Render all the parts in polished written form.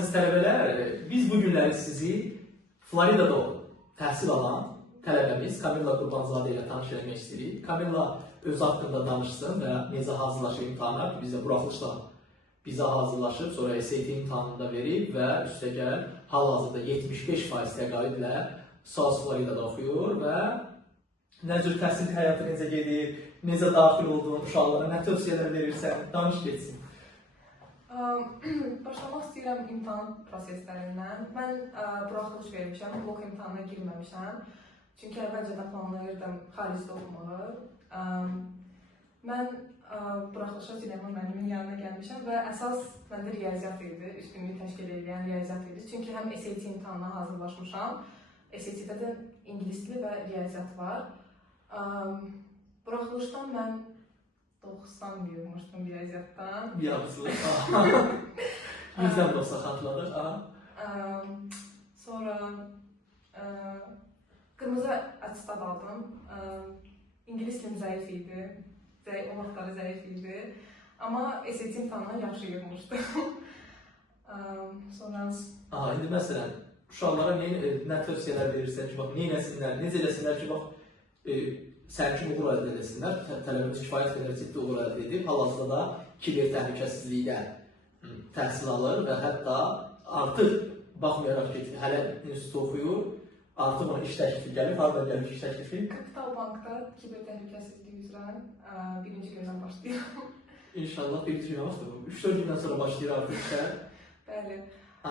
əziz tələbələr, biz bu günləri sizi Floridada təhsil alan tələbəmiz Kamilla Qurbanzadə ilə tanış eləmək istəyirik. Kamilla öz haqqında danışsın və necə hazırlaşır imtahana, bizə buraxılışla bizə hazırlaşıb, sonra SAT imtahanında verib və üstəgəl hal-hazırda 75% təqaüdlə South Floridada oxuyur və nə cür təhsil həyatı necə gedir, necə daxil olduğun uşaqlara nə tövsiyələr verirsən, danış geçsin. Başlamaq istəyirəm imtahan proseslərindən. Mən buraxılış vermişəm, blok imtahanına girməmişəm. Çünki əvvəlcədən planlayırdım xaricdə oxumağı. Mən buraxılışa Süleyman müəllimin yanına gəlmişəm və əsas məndə riyaziyyat idi, üstünlüyü təşkil edən riyaziyyat idi. Çünki həm SAT imtahanına hazırlaşmışam, SAT-də də ingilis dili və riyaziyyat var. Buraxılışdan mən 90 yığmışdım riyaziyyatdan. Yaxşı. Bizdən də olsa xatırladıq. Sonra qırmızı attestat aldım. İngilis dilim zəif idi. O vaxtları zəif idi. Amma SAT imtahanına yaxşı yığmışdım. Sonra... İndi məsələn, uşaqlara nə tövsiyələr verirsən ki, nə eləsinlər, necə eləsinlər ki, sənin kimi uğur əldə edəsinlər, tələbəmiz kifayət qədər ciddi uğur əldə edib, hal-hazırda da kiber təhlükəsizlikdə təhsil alır və hətta artıq baxmayaraq ki, hələ institut oxuyur, artıq ona iş təklifi gəlir, harada gəlir iş təklifi? Kapital Bankda kiber təhlükəsizliyi üzrə birinci gündən başlayıram. İnşallah birinci gündən başlayır. 3-4 gündən sonra başlayır artıq işə. Bəli.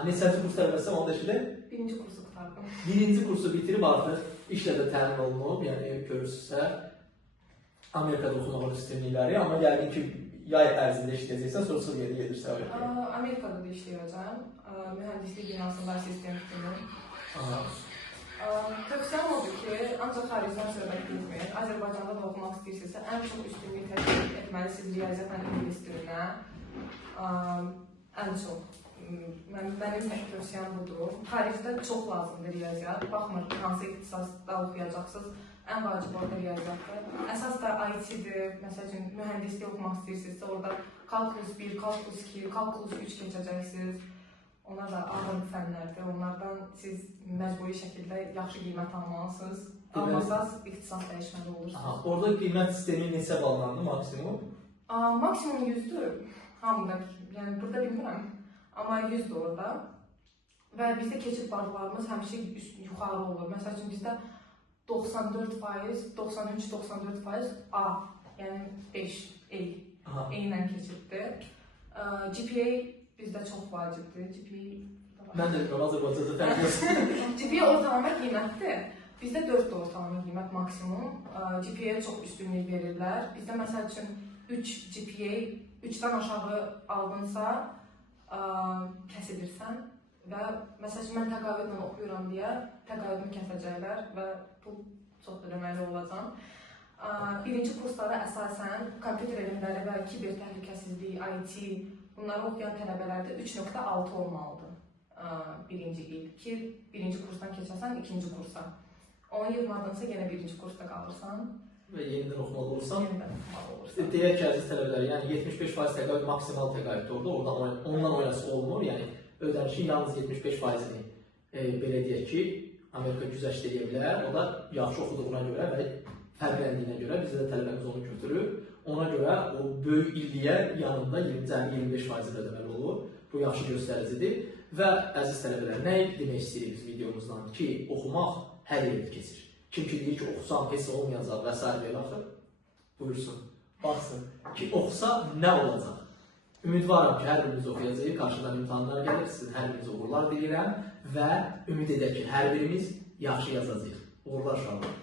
Neçənci kurs tələbəsi onda işlə? Birinci kursu qutardım. Birinci kursu bitirib artıq işlə də təmin olunub, yəni görürsünüzsə Amerikada oxumağın üstünlükləri, amma yəqin ki, yay ərzində işləyəcəksən, sonra sırf yeri gedirsən. Amerikada da işləyəcəm, mühəndislik binasında assistentim. Tövsiyəm odur ki, ancaq xaricdən söhbət bilmir. Azərbaycanda da oxumaq istəyirsinizsə, ən çox üstünlük təşkil etməlisiniz riyaziyyatla ingilis dilinə. Ən çox. Mənim tövsiyəm budur. Xaricdə çox lazımdır riyaziyyat. Baxmır ki, hansı ixtisasda oxuyacaqsınız, ən vacib orada riyaziyyatdır. Əsas da IT-dir, məsəl üçün mühəndislik oxumaq istəyirsinizsə, orada kalkulus 1, kalkulus 2, kalkulus 3 keçəcəksiniz. Onlar da ağır fənlərdir. Onlardan siz məcburi şəkildə yaxşı qiymət almalısınız. Almasaz ixtisas dəyişməli olursunuz. Orada qiymət sistemi neçə ballandı maksimum? Maksimum 100-dür hamıda. Yəni burada bilmirəm. Amma 100-dür orada. Və bizdə keçid ballarımız həmişə yuxarı olur. Məsəl üçün bizdə 94%, 93-94% A, yəni 5, E ilə keçiddir. GPA bizdə çox vacibdir. Mən də bilmirəm, Azərbaycanda fərqləsin. GPA ortalama qiymətdir. Bizdə 4-dür ortalama qiymət maksimum. GPA-yə çox üstünlük verirlər. Bizdə məsəl üçün 3 GPA 3-dən aşağı aldınsa kəsilirsən və məsəl üçün mən təqaüdlə oxuyuram deyə təqaüdümü kəsəcəklər və pul çox ödəməli olacam. Birinci kurslara əsasən kompüter elmləri və kiber təhlükəsizlik, IT bunları oxuyan tələbələrdə 3.6 olmalıdır birinci il ki, birinci kursdan keçərsən ikinci kursa. Onu yığmadınsa yenə birinci kursda qalırsan. Və yenidən oxumalı olursan. Deyək ki, əziz tələbələr, yəni 75% təqaüd maksimal təqaüddir orada, ondan oynası olmur, yəni ödənişin yalnız 75%-ni belə deyək ki, Amerika güzəşt edə bilər, o da yaxşı oxuduğuna görə və fərqləndiyinə görə bizdə də tələbəmiz onu götürür. Ona görə o böyük illiyə yanında 25% ödəməli olur, bu yaxşı göstəricidir. Və əziz tələbələr, nə demək istəyirik biz videomuzdan ki, oxumaq hər yerdə keçir. Kim ki deyir ki, oxusam heç olmayacaq və s. belə axır, buyursun, baxsın ki, oxusa nə olacaq? Ümidvaram ki, hər birimiz oxuyacaq, qarşıdan imtahanlar gəlir, sizin hər biriniz uğurlar diləyirəm və ümid edək ki, hər birimiz yaxşı yazacaq. Uğurlar uşaqlar.